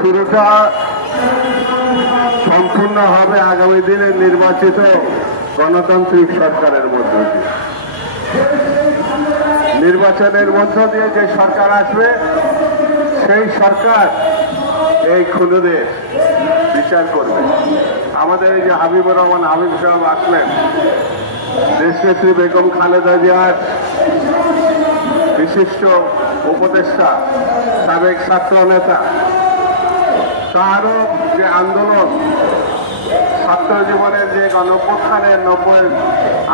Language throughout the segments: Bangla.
শুরুটা সম্পূর্ণ হবে আগামী দিনের নির্বাচিত গণতান্ত্রিক সরকারের মধ্য দিয়ে। নির্বাচনের মধ্য দিয়ে যে সরকার আসবে সেই সরকার এই খুনিদের বিচার করবে। আমাদের এই যে হাবিবুর রহমান হাবিব সাহেব আসলেন, দেশনেত্রী বেগম খালেদা জিয়ার বিশিষ্ট উপদেষ্টা, সাবেক ছাত্র নেতা, তারও যে আন্দোলন, ছাত্র জীবনের যে গণঅভ্যুত্থানের 90-এর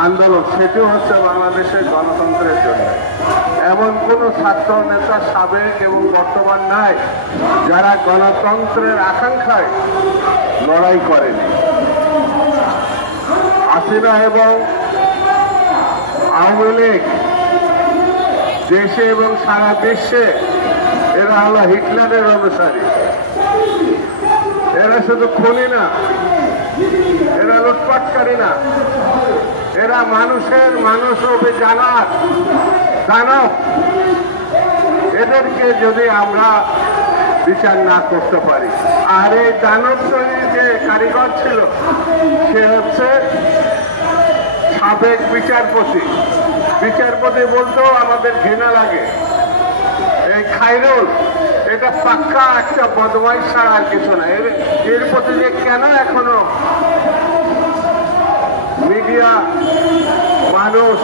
আন্দোলন, সেটিও হচ্ছে বাংলাদেশের গণতন্ত্রের জন্য। এমন কোন ছাত্র নেতা সাবেক এবং বর্তমান নাই যারা গণতন্ত্রের আকাঙ্ক্ষায় লড়াই করেনি। হাসিনা এবং আওয়ামী লীগ দেশে এবং সারা বিশ্বে এরা হলো হিটলারের অনুসারী। এরা শুধু খুনি না, এরা লুটপাটকারী না, এরা মানুষ জানার দানব। এদেরকে যদি আমরা বিচার না করতে পারি, আর এই দানব তৈরির যে কারিগর ছিল সে হচ্ছে সাবেক বিচারপতি। বিচারপতি বলতেও আমাদের ঘৃণা লাগে। এই খায়রুল এটা পাক্কা একটা বদমাইশ ছাড়া আর কিছু না। এর প্রতি যে কেন এখনো মিডিয়া মানুষ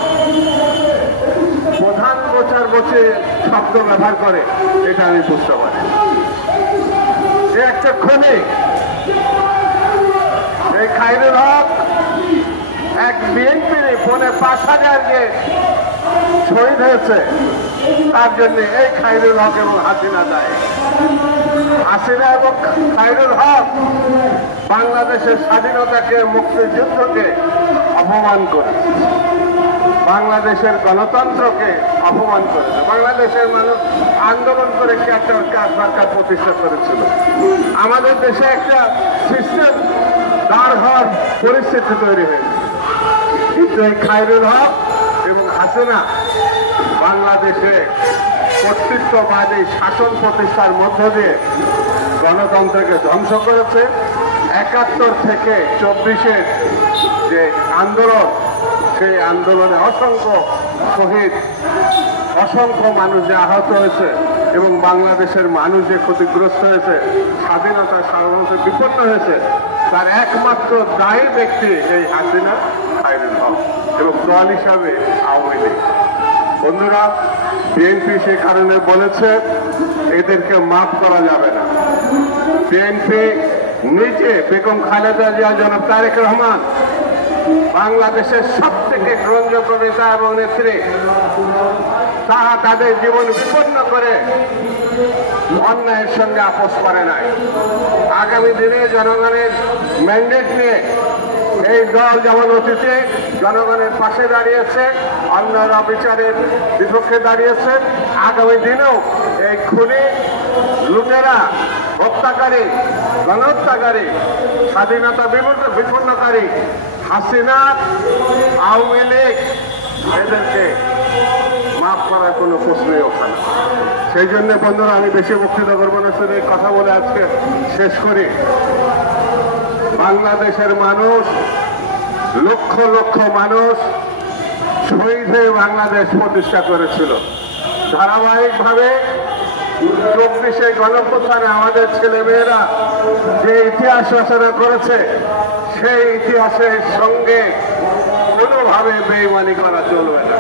প্রধান প্রচার বসে শব্দ ব্যবহার করে, এটা আমি বুঝতে পারি। এ একটা খুনি। এই খায়রুল হক এক বিএনপির ৫,০০০ যে শহীদ হয়েছে তার জন্য এই খায়রুল হক এবং হাসিনা দায়ী। হাসিনা এবং খায়রুল হক বাংলাদেশের স্বাধীনতাকে, মুক্তিযুদ্ধকে অপমান করেছে, বাংলাদেশের গণতন্ত্রকে অপমান করেছে। বাংলাদেশের মানুষ আন্দোলন করে কি একটা সরকার প্রতিষ্ঠা করেছিল। আমাদের দেশে একটা সিস্টেম দাঁড় হওয়ার পরিস্থিতি তৈরি হয়েছে, কিন্তু এই খায়রুল হক এবং হাসিনা বাংলাদেশে কর্তৃত্ববাদী শাসন প্রতিষ্ঠার মধ্য দিয়ে গণতন্ত্রকে ধ্বংস করেছে। ৭১ থেকে ২৪-এর যে আন্দোলন, সেই আন্দোলনে অসংখ্য শহীদ, অসংখ্য মানুষ যে আহত হয়েছে এবং বাংলাদেশের মানুষ যে ক্ষতিগ্রস্ত হয়েছে, স্বাধীনতা সার্বভৌমত্ব বিপন্ন হয়েছে, তার একমাত্র দায়ী ব্যক্তি এই হাসিনা, খায়রুল হক এবং দল হিসাবে আওয়ামী লীগ। বন্ধুরা, বিএনপি সে কারণে বলেছে এদেরকে মাফ করা যাবে না। বিএনপি নিজে বেগম খালেদা জিয়া, জনাব তারেক রহমান, বাংলাদেশের সব থেকে গ্রহণযোগ্য নেতা এবং নেত্রী, তারা তাদের জীবন বিপন্ন করে অন্যায়ের সঙ্গে আপোষ করে নাই। আগামী দিনে জনগণের ম্যান্ডেট নিয়ে এই দল যেমন অতীতে জনগণের পাশে দাঁড়িয়েছে, অন্যরা বিচারের বিপক্ষে দাঁড়িয়েছে, আগামী দিনেও এই খুনি, লুটেরা, হত্যাকারী, গণহত্যাকারী, স্বাধীনতা বিপন্নকারী হাসিনা, আওয়ামী লীগ, এদেরকে মাফ করার কোনো প্রশ্নই ওঠে না। সেই জন্য বন্ধুরা, আমি বেশি বক্তৃতা করবো না, শুধু কথা বলে আজকে শেষ করি। বাংলাদেশের মানুষ, লক্ষ লক্ষ মানুষ শহীদ হয়ে বাংলাদেশ প্রতিষ্ঠা করেছিল। ধারাবাহিকভাবে ২৪-এ গণঅভ্যুত্থানে আমাদের ছেলেমেয়েরা যে ইতিহাস রচনা করেছে, সেই ইতিহাসের সঙ্গে কোনোভাবে বেইমানি করা চলবে না,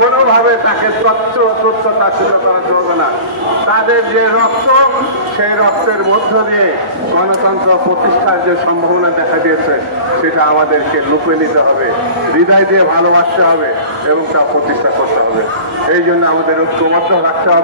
কোনোভাবে তাকে তাচ্ছিল্য করা চলবে না। তাদের যে রক্ত, সেই রক্তের মধ্য দিয়ে গণতন্ত্র প্রতিষ্ঠার যে সম্ভাবনা দেখা দিয়েছে, সেটা আমাদেরকে লুপে নিতে হবে, হৃদয় দিয়ে ভালোবাসতে হবে এবং তা প্রতিষ্ঠা করতে হবে। এই জন্য আমাদের ঐক্যবদ্ধ রাখতে হবে।